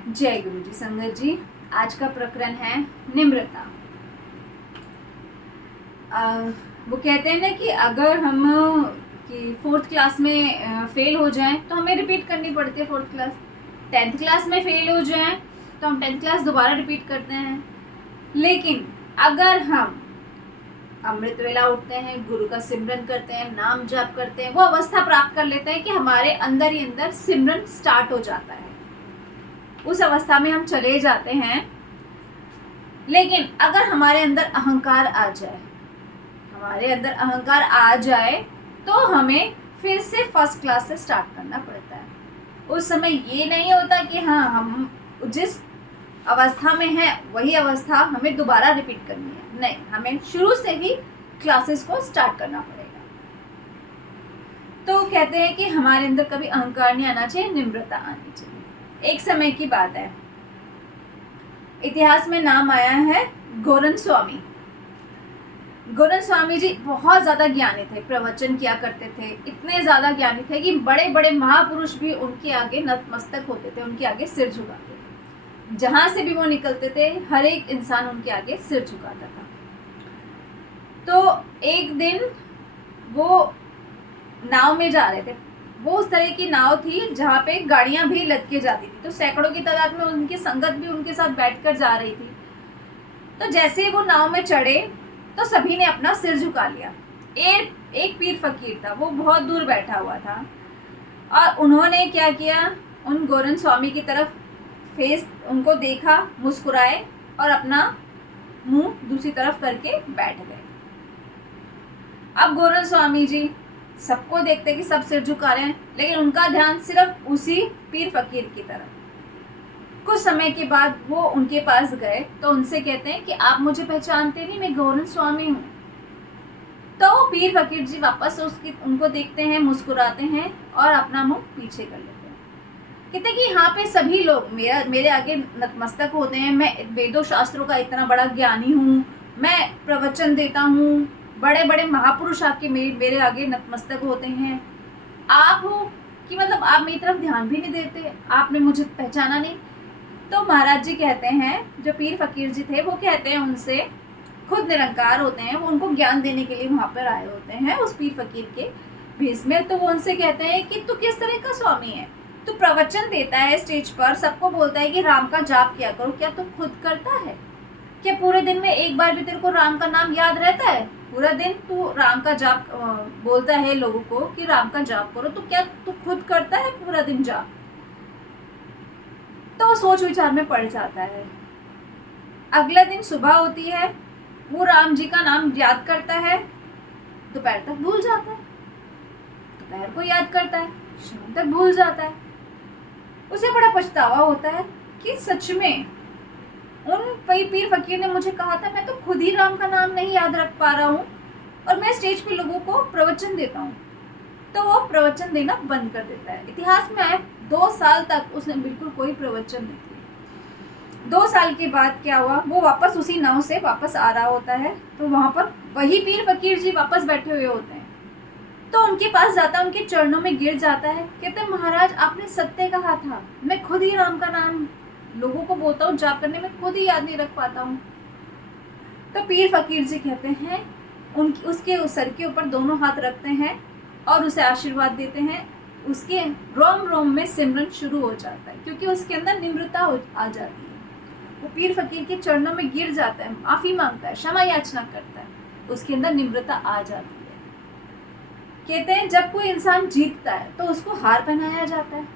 जय गुरु जी। संगत जी, आज का प्रकरण है निम्रता। वो कहते हैं ना कि अगर हम फोर्थ क्लास में फेल हो जाएं तो हमें रिपीट करनी पड़ती है फोर्थ क्लास। 10th क्लास में फेल हो जाएं तो हम 10th क्लास दोबारा रिपीट करते हैं। लेकिन अगर हम अमृत वेला उठते हैं, गुरु का सिमरन करते हैं, नाम जाप करते हैं, वो अवस्था प्राप्त कर लेते हैं कि हमारे अंदर ही अंदर सिमरन स्टार्ट हो जाता है, उस अवस्था में हम चले जाते हैं। लेकिन अगर हमारे अंदर अहंकार आ जाए तो हमें फिर से फर्स्ट क्लास से स्टार्ट करना पड़ता है। उस समय ये नहीं होता कि हाँ, हम जिस अवस्था में है वही अवस्था हमें दोबारा रिपीट करनी है। नहीं, हमें शुरू से ही क्लासेस को स्टार्ट करना पड़ेगा। तो कहते हैं कि हमारे अंदर कभी अहंकार नहीं आना चाहिए, निम्रता आनी चाहिए। एक समय की बात है, इतिहास में नाम आया है गोरन स्वामी। गोरन स्वामी जी बहुत ज़्यादा ज्ञानी थे, प्रवचन किया करते थे, इतने ज़्यादा ज्ञानी थे कि बड़े बड़े महापुरुष भी उनके आगे नतमस्तक होते थे, उनके आगे सिर झुकाते थे। जहाँ से भी वो निकलते थे हर एक इंसान उनके आगे सिर झुकाता था। तो एक दिन वो नाव में जा रहे थे। वो उस तरह की नाव थी जहाँ पे गाड़ियाँ भी लटके जाती थी, तो सैकड़ों की तादाद में उनकी संगत भी उनके साथ बैठकर जा रही थी। तो जैसे ही वो नाव में चढ़े तो सभी ने अपना सिर झुका लिया। एक पीर फकीर था, वो बहुत दूर बैठा हुआ था, और उन्होंने क्या किया, उन गोरन स्वामी की तरफ फेस उनको देखा, मुस्कुराए और अपना मुंह दूसरी तरफ करके बैठ गए। अब गोरन स्वामी जी सबको देखते कि सब सिर झुका रहे हैं, लेकिन उनका ध्यान सिर्फ उसी पीर फकीर की तरफ। कुछ समय के बाद वो उनके पास गए तो उनसे कहते हैं कि आप मुझे पहचानते नहीं, मैं गोरन स्वामी हूँ। तो पीर फकीर जी वापस उनको देखते हैं, मुस्कुराते हैं और अपना मुंह पीछे कर लेते हैं। कहते हैं कि यहाँ पे सभी लोग मेरे आगे नतमस्तक होते हैं, मैं वेदों शास्त्रों का इतना बड़ा ज्ञानी हूँ, मैं प्रवचन देता हूँ, बड़े बड़े महापुरुष आके मेरे आगे नतमस्तक होते हैं। आप हो कि मतलब आप मेरी तरफ ध्यान भी नहीं देते, आपने मुझे पहचाना नहीं। तो महाराज जी कहते हैं, जो पीर फकीर जी थे वो कहते हैं उनसे, खुद निरंकार होते हैं, वो उनको ज्ञान देने के लिए वहाँ पर आए होते हैं उस पीर फकीर के भेष में। तो वो उनसे कहते हैं कि तू किस तरह का स्वामी है, तू प्रवचन देता है स्टेज पर, सबको बोलता है कि राम का जाप किया करो, क्या तू खुद करता है? क्या पूरे दिन में एक बार भी तेरे को राम का नाम याद रहता है? पूरा दिन तू राम का जाप बोलता है लोगों को कि राम का जाप करो, तो क्या तू खुद करता है पूरा दिन जाप? तो वो सोच विचार में पड़ जाता है। अगला दिन सुबह होती है, वो राम जी का नाम याद करता है, दोपहर तक भूल जाता है, दोपहर को याद करता है, शाम तक भूल जाता है। उसे बड़ा पछतावा होता है कि सच में उन पीर फकीर ने मुझे कहा था, मैं तो खुद ही राम का नाम नहीं याद रख पा रहा हूँ और मैं स्टेज पे लोगों को प्रवचन देता हूँ। तो वो प्रवचन देना बंद कर देता है। इतिहास में आए 2 साल तक उसने बिल्कुल कोई प्रवचन नहीं दिया। 2 साल के बाद क्या हुआ, वो वापस उसी नाव से वापस आ रहा होता है, तो वहाँ पर वही पीर फकीर जी वापस बैठे हुए होते हैं। तो उनके पास जाता है, उनके चरणों में गिर जाता है, कहते हैं महाराज आपने सत्य कहा था, मैं खुद ही राम का नाम लोगों को बोलता हूँ, जाप करने में खुद ही याद नहीं रख पाता हूँ। तो पीर फकीर जी कहते हैं, उसके सर के ऊपर दोनों हाथ रखते हैं और उसे आशीर्वाद देते हैं। उसके रोम रोम में सिमरन शुरू हो जाता है, क्योंकि उसके अंदर निम्रता आ जाती है। वो पीर फकीर के चरणों में गिर जाता है, माफ़ी मांगता है, क्षमा याचना करता है, उसके अंदर निम्रता आ जाती है। कहते हैं जब कोई इंसान जीतता है तो उसको हार पहनाया जाता है।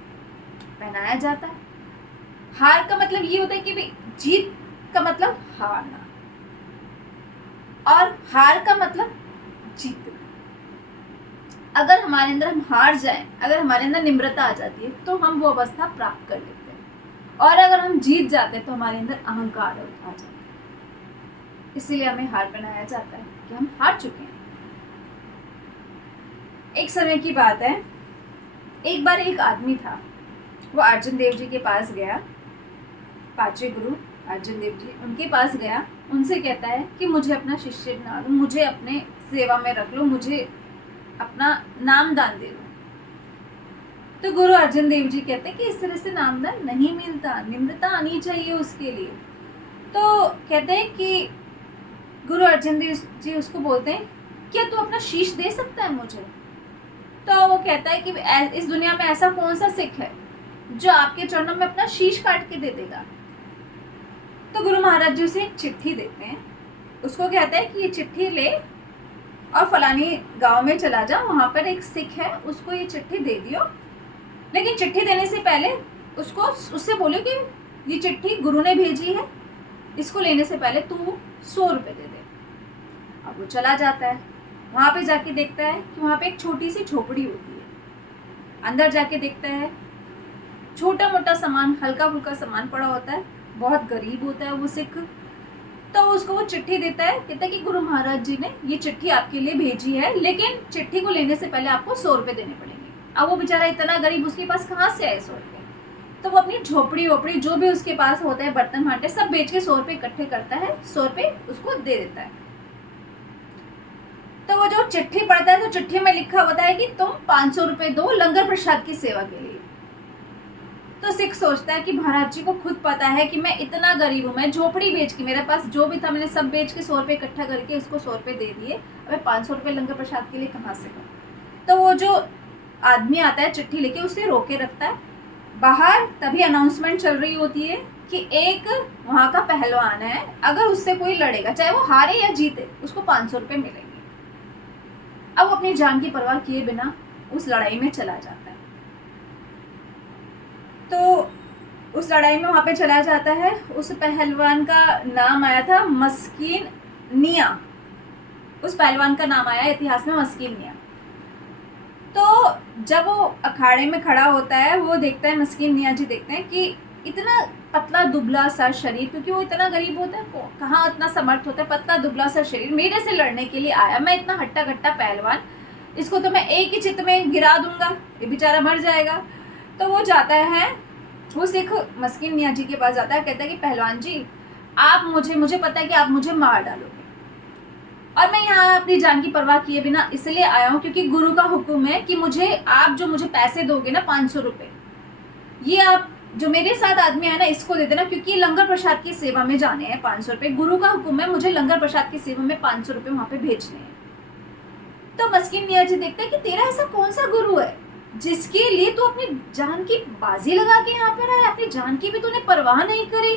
हार का मतलब ये होता है कि भाई जीत का मतलब हारना और हार का मतलब जीतना। अगर हमारे अंदर हम हार जाएं, अगर हमारे अंदर निम्रता आ जाती है तो हम वो अवस्था प्राप्त कर लेते हैं, और अगर हम जीत जाते हैं तो हमारे अंदर अहंकार आ जाता है। इसीलिए हमें हार पहनाया जाता है कि हम हार चुके हैं। एक समय की बात है, एक बार एक आदमी था, वो अर्जुन देव जी के पास गया, 5वें गुरु अर्जुन देव जी, उनके पास गया, उनसे कहता है कि मुझे अपना शिष्य बना लो, मुझे अपने सेवा में रख लो, मुझे अपना नाम दान दे दो। तो गुरु अर्जन देव जी कहते हैं कि इस तरह से नामदान नहीं मिलता, निम्रता आनी चाहिए उसके लिए। तो कहते हैं कि गुरु अर्जन देव जी उसको बोलते हैं, क्या तू अपना शीश दे सकता है मुझे? तो वो कहता है कि इस दुनिया में ऐसा कौन सा सिख है जो आपके चरणों में अपना शीश काट के दे देगा। तो गुरु महाराज जी उसे एक चिट्ठी देते हैं, उसको कहता है कि ये चिट्ठी ले और फलानी गांव में चला जा, वहाँ पर एक सिख है, उसको ये चिट्ठी दे दियो। लेकिन चिट्ठी देने से पहले उससे बोलो कि ये चिट्ठी गुरु ने भेजी है, इसको लेने से पहले तू 100 रुपये दे दे। अब वो चला जाता है, वहाँ पे जाके देखता है कि वहाँ पे एक छोटी सी झोपड़ी होती है। अंदर जाके देखता है छोटा मोटा सामान, हल्का फुल्का सामान पड़ा होता है, बहुत गरीब होता है वो सिख। तो उसको वो चिट्ठी देता है, कहता है कि गुरु महाराज जी ने ये चिट्ठी आपके लिए भेजी है, लेकिन चिट्ठी को लेने से पहले आपको 100 रुपये देने पड़ेंगे। अब वो बेचारा इतना गरीब, उसके पास कहाँ से आए 100 रुपये? तो वो अपनी झोपड़ी वोपड़ी जो भी उसके पास होता है, बर्तन भांटे सब बेच के 100 रुपये इकट्ठे करता है, 100 रुपये उसको दे देता है। तो वो जो चिट्ठी पढ़ता है तो चिट्ठी में लिखा होता है कि तुम 500 रुपये दो लंगर प्रसाद की सेवा के लिए। तो सिख सोचता है कि महाराज जी को खुद पता है कि मैं इतना गरीब हूँ, मैं झोपड़ी बेच के, मेरे पास जो भी था मैंने सब बेच के 100 रुपये इकट्ठा करके इसको 100 रुपये दे दिए, अब मैं 500 रुपये लंगर प्रसाद के लिए कहाँ से दूँ? तो वो जो आदमी आता है चिट्ठी लेके, उसे रोके रखता है बाहर। तभी अनाउंसमेंट चल रही होती है कि एक वहाँ का पहलवान है, अगर उससे कोई लड़ेगा, चाहे वो हारे या जीते, उसको 500 रुपये मिलेंगे। अब वो अपनी जान की परवाह किए बिना उस लड़ाई में चला जाता है। तो उस लड़ाई में वहाँ पे चला जाता है। उस पहलवान का नाम आया था मस्कीन निया, उस पहलवान का नाम आया इतिहास में मस्कीन निया। तो जब वो अखाड़े में खड़ा होता है, वो देखता है, मस्कीन निया जी देखते हैं कि इतना पतला दुबला सा शरीर, क्योंकि वो इतना गरीब होता है, कहाँ इतना समर्थ होता है, पतला दुबला सा शरीर मेरे से लड़ने के लिए आया, मैं इतना हट्टा कट्टा पहलवान, इसको तो मैं एक ही चित में गिरा दूंगा, ये बेचारा मर जाएगा। तो वो जाता है, वो सिख मस्कीन निया जी के पास जाता है, कहता है कि पहलवान जी आप मुझे पता है कि आप मुझे मार डालोगे, और मैं यहाँ अपनी जान की परवाह किए बिना इसलिए आया हूँ क्योंकि गुरु का हुक्म है कि आप जो मुझे पैसे दोगे ना 500 रुपये, ये आप जो मेरे साथ आदमी है ना इसको दे देना, क्योंकि लंगर प्रसाद की सेवा में जाने हैं 500 रुपये। गुरु का हुक्म है, मुझे लंगर प्रसाद की सेवा में 500 रुपये वहाँ पे भेजने हैं। तो मस्कीन मियाँ जी देखते हैं कि तेरा ऐसा कौन सा गुरु है जिसके लिए तू अपनी जान की बाजी लगा के यहाँ पे रहा है, अपनी जान की भी तूने परवाह नहीं करी।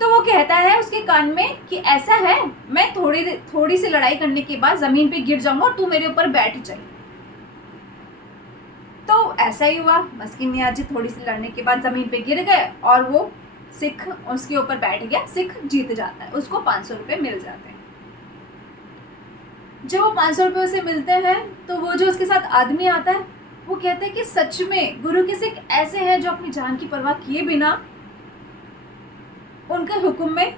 तो वो कहता है उसके कान में कि ऐसा है, मैं थोड़ी सी लड़ाई करने के बाद जमीन पे गिर जाऊंगा और तू मेरे ऊपर बैठ जाए। तो ऐसा ही हुआ, मस्कीन मियाँ जी थोड़ी सी लड़ने के बाद जमीन पे गिर गए और वो सिख उसके ऊपर बैठ गया, सिख जीत जाता है, उसको 500 रुपये मिल जाते हैं। जब वो 500 रुपये उसे मिलते हैं तो वो जो उसके साथ आदमी आता है वो कहते हैं कि सच में गुरु के सिख ऐसे हैं जो अपनी जान की परवाह किए बिना उनके हुक्म में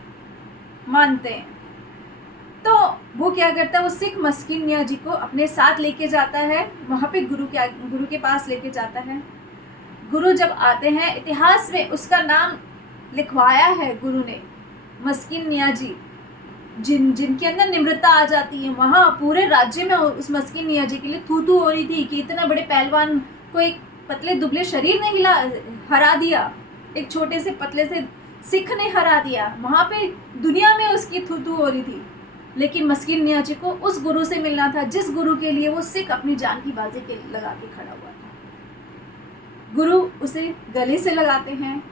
मानते हैं। तो वो क्या करता है, वो सिख मस्कीन मियाँ जी को अपने साथ लेके जाता है, वहाँ पे गुरु के पास लेके जाता है। गुरु जब आते हैं, इतिहास में उसका नाम लिखवाया है गुरु ने, मस्कीन मियाँ जी, जिनके अंदर निम्रता आ जाती है। वहाँ पूरे राज्य में उस मस्कीन मियाँ जी के लिए थू हो रही थी कि इतना बड़े पहलवान को एक पतले दुबले शरीर ने हरा दिया, एक छोटे से पतले से सिख ने हरा दिया। वहाँ पे दुनिया में उसकी थू हो रही थी, लेकिन मस्कीन मियाँ जी को उस गुरु से मिलना था जिस गुरु के लिए वो सिख अपनी जान की बाजी के लगा के खड़ा हुआ था। गुरु उसे गले से लगाते हैं,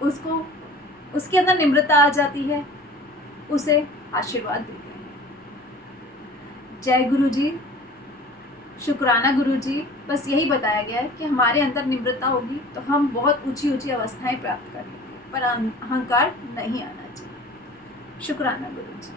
उसके अंदर निम्रता आ जाती है, उसे आशीर्वाद देते हैं। जय गुरु जी, शुक्राना गुरु जी। बस यही बताया गया है कि हमारे अंदर निम्रता होगी तो हम बहुत ऊंची ऊंची अवस्थाएं प्राप्त कर लेंगे, पर अहंकार नहीं आना चाहिए। शुक्राना गुरु जी।